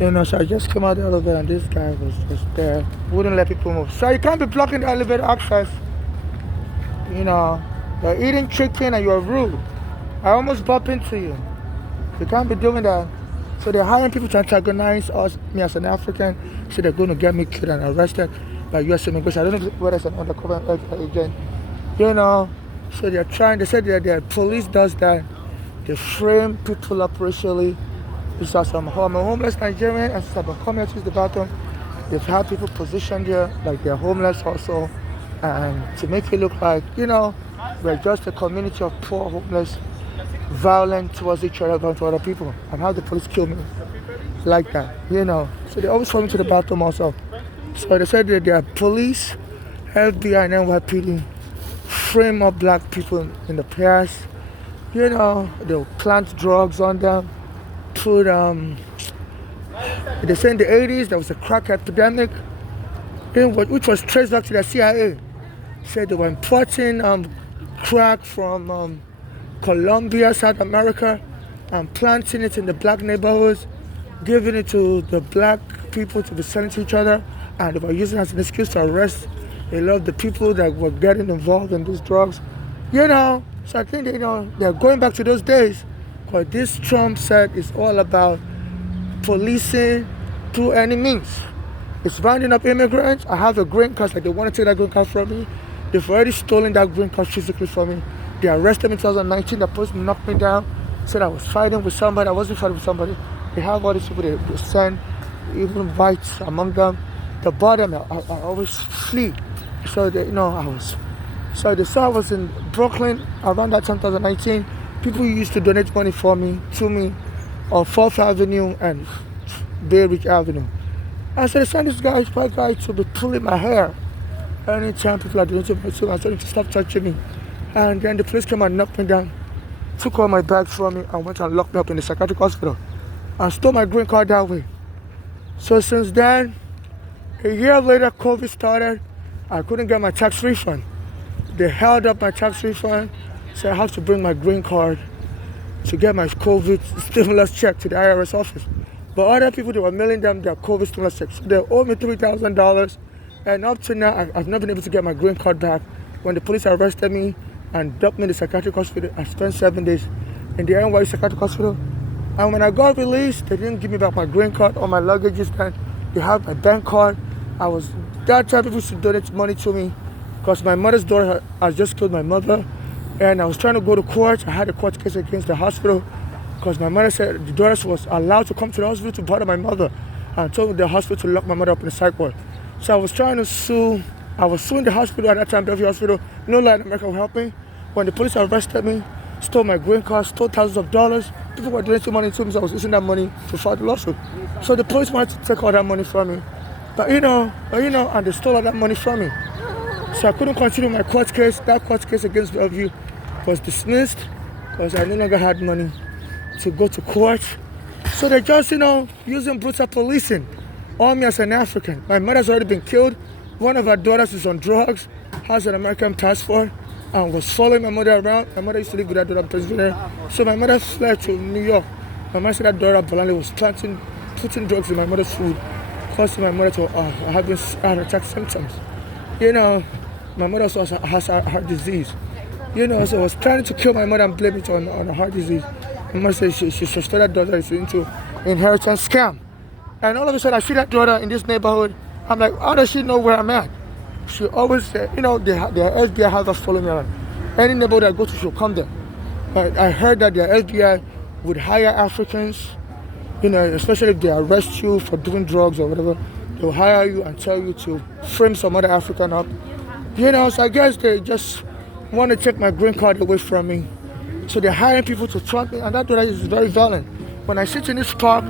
So I just came out the elevator and this guy was just there, wouldn't let people move. So you can't be blocking the elevator access. You know, you're eating chicken and you're rude. I almost bumped into you. You can't be doing that. So they're hiring people to antagonize us, me as an African. So they're going to get me killed and arrested by U.S. immigration. I don't know whether it's an undercover agent. So they're trying, they said that their police does that. They frame people up racially. It's as I'm a homeless Nigerian, and since I've been coming to use the bathroom, they've had people positioned there like they're homeless also, and to make it look like, we're just a community of poor, homeless, violent towards each other, to other people, and how the police kill me like that, So they always follow me to the bathroom also. So they said that their police, FBI, and NYPD frame up black people in the past. They'll plant drugs on them. They say in the 80s there was a crack epidemic, which was traced back to the CIA. Said they were importing crack from Colombia, South America, and planting it in the black neighborhoods, giving it to the black people to be selling to each other, and they were using it as an excuse to arrest a lot of the people that were getting involved in these drugs. So I think they're going back to those days. Because this Trump said it's all about policing through any means. It's rounding up immigrants. I have a green card, like they want to take that green card from me. They've already stolen that green card physically from me. They arrested me in 2019. The person knocked me down, said I was fighting with somebody. I wasn't fighting with somebody. They have all these people they send, even whites among them. The bottom, I always flee. So So they saw I was in Brooklyn around that time, 2019. People used to donate money to me on 4th Avenue and Bay Ridge Avenue. I said, send this white guy to be pulling my hair. Anytime people are donating money to me, I told him to stop touching me. And then the police came and knocked me down, took all my bags from me, and went and locked me up in the psychiatric hospital. And stole my green card that way. So since then, a year later, COVID started. I couldn't get my tax refund. They held up my tax refund. So I have to bring my green card to get my COVID stimulus check to the IRS office. But other people, they were mailing them their COVID stimulus checks. So they owe me $3,000. And up to now, I've not been able to get my green card back. When the police arrested me and dumped me in the psychiatric hospital, I spent 7 days in the NYU psychiatric hospital. And when I got released, they didn't give me back my green card or my luggages. Then they had my bank card. That time people should donate money to me because my mother's daughter has just killed my mother. And I was trying to go to court. I had a court case against the hospital because my mother said the daughter was allowed to come to the hospital to bother my mother and told the hospital to lock my mother up in the psych ward. So I was trying to sue. I was suing the hospital at that time, Bellevue Hospital. No law in America would help me. When the police arrested me, stole my green card, stole thousands of dollars, people were donating money to me, so I was using that money to file the lawsuit. So the police wanted to take all that money from me. But and they stole all that money from me. So I couldn't continue my court case. That court case against Bellevue was dismissed because I no longer had money to go to court. So they're just, using brutal policing on me as an African. My mother's already been killed. One of her daughters is on drugs, has an American passport, and was following my mother around. My mother used to live with that daughter in Pennsylvania. So my mother fled to New York. My mother said that daughter, Bolani, was putting drugs in my mother's food, causing my mother to having heart attack symptoms. My mother also has a heart disease. So I was planning to kill my mother and blame it on a heart disease. My mother said she suspected that daughter is into inheritance scam. And all of a sudden I see that daughter in this neighborhood. I'm like, how does she know where I'm at? She always said, the FBI has us following me around. Any neighborhood I go to, she'll come there. But I heard that the FBI would hire Africans, especially if they arrest you for doing drugs or whatever. They'll hire you and tell you to frame some other African up. So I guess they just want to take my green card away from me. So they're hiring people to trap me, and that daughter is very violent. When I sit in this park,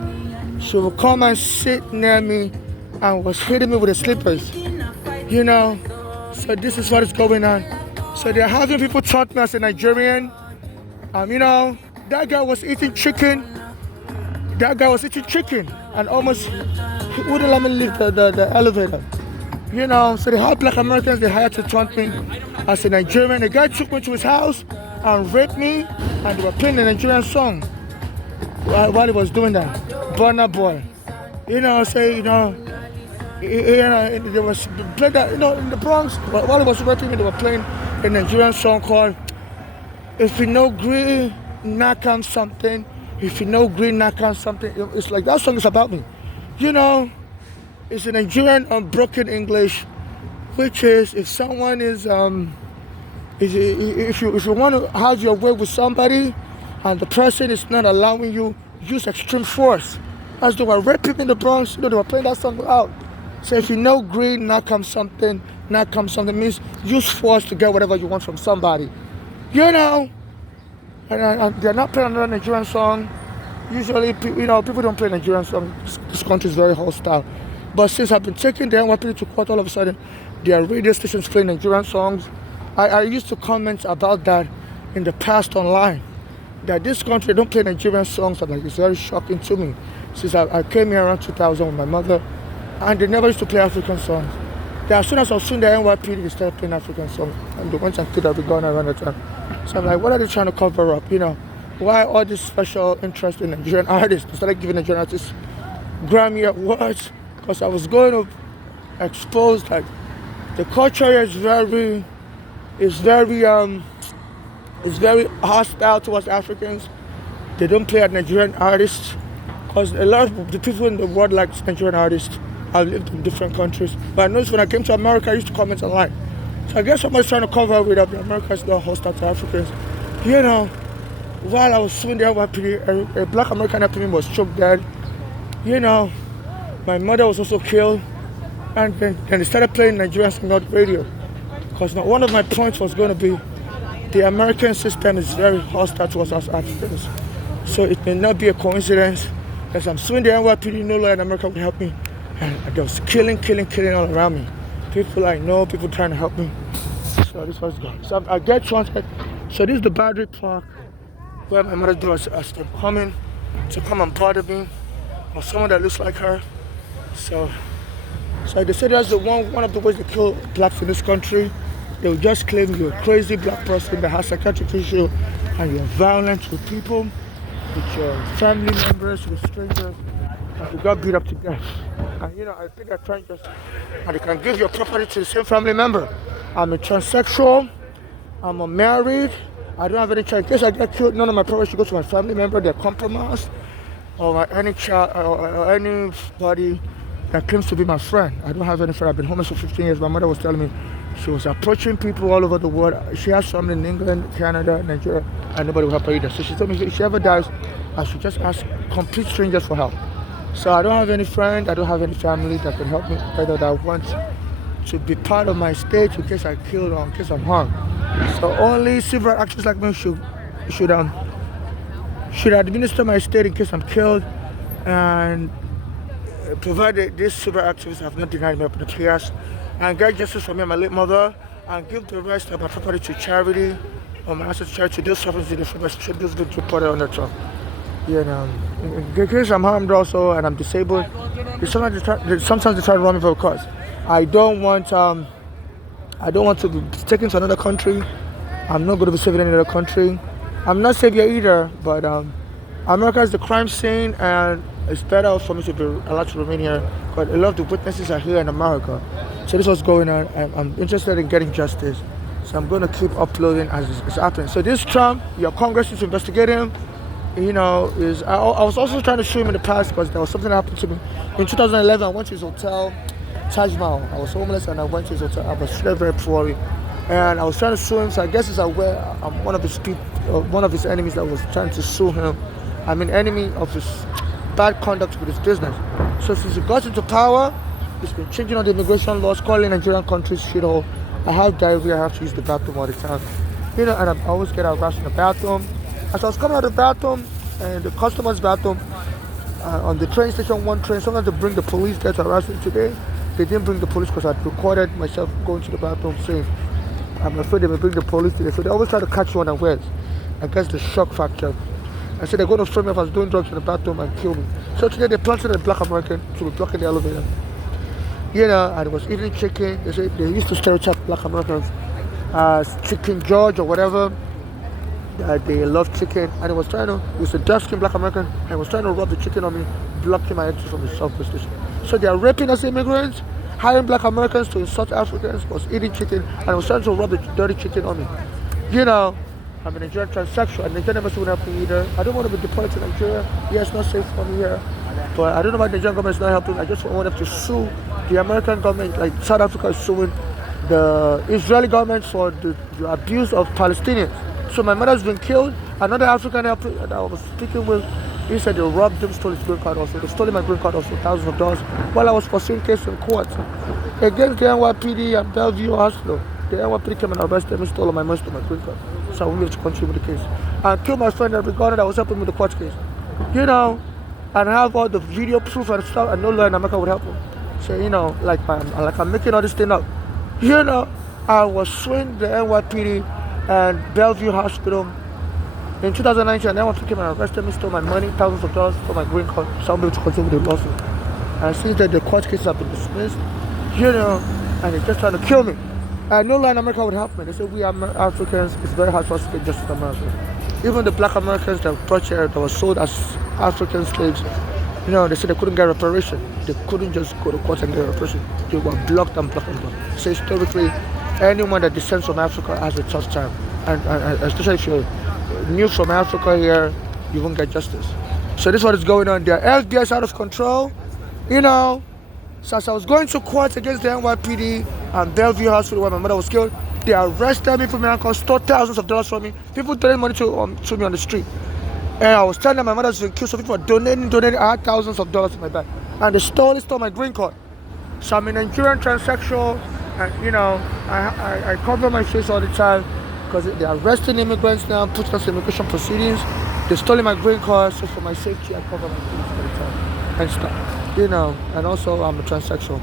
she will come and sit near me and was hitting me with the slippers. So this is what is going on. So they're having people taunt me as a Nigerian. That guy was eating chicken. And almost he wouldn't let me leave the elevator. So they have black Americans they hired to taunt me as a Nigerian. The guy took me to his house and raped me, and they were playing a Nigerian song while he was doing that. Burna Boy. Say, there was played that, in the Bronx, while I was working, they were playing a Nigerian song called "If You Know Green, Knock on Something." If you know green, knock on something. It's like that song is about me. It's a Nigerian broken English, which is if someone if you want to have your way with somebody, and the person is not allowing you, use extreme force. As they were raping in the Bronx, they were playing that song out. So if you know green, knock on something means use force to get whatever you want from somebody. And they're not playing another Nigerian song. Usually, people don't play Nigerian songs. This country is very hostile. But since I've been taking the NYPD to court, all of a sudden, there are radio stations playing Nigerian songs. I used to comment about that in the past online, that this country don't play Nigerian songs. And it's very shocking to me. Since I came here around 2000 with my mother, and they never used to play African songs. Then as soon as I was seeing the NYPD, they started playing African songs. And they went and killed every gun around the time. So I'm like, what are they trying to cover up? Why all this special interest in Nigerian artists? They started giving Nigerian artists Grammy awards, because I was going to expose that the culture here is very hostile towards Africans. They don't play at Nigerian artists, because a lot of the people in the world like Nigerian artists. I've lived in different countries, but I noticed when I came to America, I used to comment online. So I guess somebody's trying to cover up with that America is not hostile to Africans. While I was suing the NYPD, a black American NYPD was choked dead. My mother was also killed. And then they started playing Nigerian song on radio. Because one of my points was going to be the American system is very hostile towards us Africans. So it may not be a coincidence. As I'm suing the NYPD, no lawyer in America would help me. And there was killing all around me. People I know, people trying to help me. So this was good. So I get wanted. So this is the Boundary Park where my mother was coming to come and bother me, or someone that looks like her. So they said that's one of the ways they kill blacks in this country. They will just claim you're a crazy black person that has psychiatric issue and you're violent with people, with your family members, with strangers, and you got beat up to death. And I think they're trying and they can give your property to the same family member. I'm a transsexual, I'm unmarried, I don't have any child. In case I get killed, none of my property should go to my family member, they're compromised, or any child, or anybody that claims to be my friend. I don't have any friend. I've been homeless for 15 years. My mother was telling me she was approaching people all over the world. She has family in England, Canada, Nigeria, and nobody will help her either. So she told me if she ever dies, I should just ask complete strangers for help. So I don't have any friend, I don't have any family that can help me, either that wants to be part of my state in case I killed or in case I'm harmed. So only civil actors like me should administer my state in case I'm killed, and provided these civil activists have not denied me up in the past, and get justice for me and my late mother, and give the rest of my property to charity, or my assets to charity. Those suffering should just be reported on the top. In case I'm harmed also and I'm disabled, sometimes they try to run me for a cause. I don't want to be taken to another country. I'm not going to be saving any other country. I'm not savior either, but America is the crime scene, and it's better for me to be allowed to remain here because a lot of the witnesses are here in America. So this is what's going on, and I'm interested in getting justice. So I'm going to keep uploading as it's happening. So this Trump, your Congress is investigating him. I was also trying to sue him in the past because there was something that happened to me. In 2011, I went to his hotel, Taj Mahal. I was homeless and I went to his hotel. I was very, very poorly. And I was trying to sue him, so I guess he's aware I'm one of his enemies that was trying to sue him. I'm an enemy of his bad conduct with his business. So since he got into power, he's been changing all the immigration laws, calling Nigerian countries shithole. I have diarrhea, I have to use the bathroom all the time. And I always get harassed in the bathroom. As I was coming out of the bathroom, and the customer's bathroom, on the train station, one train, sometimes they bring the police there to harass me today. They didn't bring the police because I recorded myself going to the bathroom saying, I'm afraid they may bring the police today. So they always try to catch you unawares. I guess the shock factor. I said they're going to frame me if I was doing drugs in the bathroom and kill me. So today they planted a black American to be blocking the elevator. And I was eating chicken. They said they used to stereotype black Americans as Chicken George or whatever. They love chicken, and he was a dark-skinned black American, and he was trying to rub the chicken on me, blocking my entry from the subway station. So they are raping us immigrants, hiring black Americans to insult Africans, was eating chicken, and he was trying to rub the dirty chicken on me. You know, I'm a Nigerian transsexual, and Nigerian embassy wouldn't help me either. I don't want to be deported to Nigeria. Yeah, it's not safe for me here. But I don't know why the Nigerian government is not helping. I just want them to sue the American government, like South Africa is suing the Israeli government for the abuse of Palestinians. So my mother's been killed. Another African helper that I was speaking with, he said they robbed him, stole his green card also. They stole my green card also, thousands of dollars, while I was pursuing case in court against the NYPD and Bellevue Hospital. The NYPD came and arrested me, stole my money, stole my green card. So I won't be able to continue with the case. And killed my friend every Ghana that was helping me with the court case. You know, and have all the video proof and stuff, and no lawyer in America would help him. So, you know, like I'm making all this thing up. You know, I was suing the NYPD and Bellevue Hospital in 2019, and NYPD came and arrested me, stole my money, thousands of dollars, for my green card, so I'm able to continue with the lawsuit. And since then, the court cases have been dismissed, you know, and they're just trying to kill me. And no law in America would help me. They said we are Africans, it's very hard for us to get justice in America. Even the black Americans that brought here, that were sold as African slaves, you know, they said they couldn't get reparation. They couldn't just go to court and get reparation. They were blocked and blocked and blocked. So historically, anyone that descends from Africa has a tough time. And especially if you're new from Africa here, you won't get justice. So this is what is going on there. FBI is out of control, you know. So as I was going to court against the NYPD and Bellevue Hospital where my mother was killed, they arrested me from America, stole thousands of dollars from me. People donating money to me on the street. And I was telling them my mother's been killed, so people were donating. I had thousands of dollars in my bag. And they stole my green card. So I'm a Nigerian transsexual, and you know, I cover my face all the time because they're arresting immigrants now, putting us in immigration proceedings. They stole my green card, so for my safety, I cover my face all the time and stuff. You know, and also I'm a transsexual.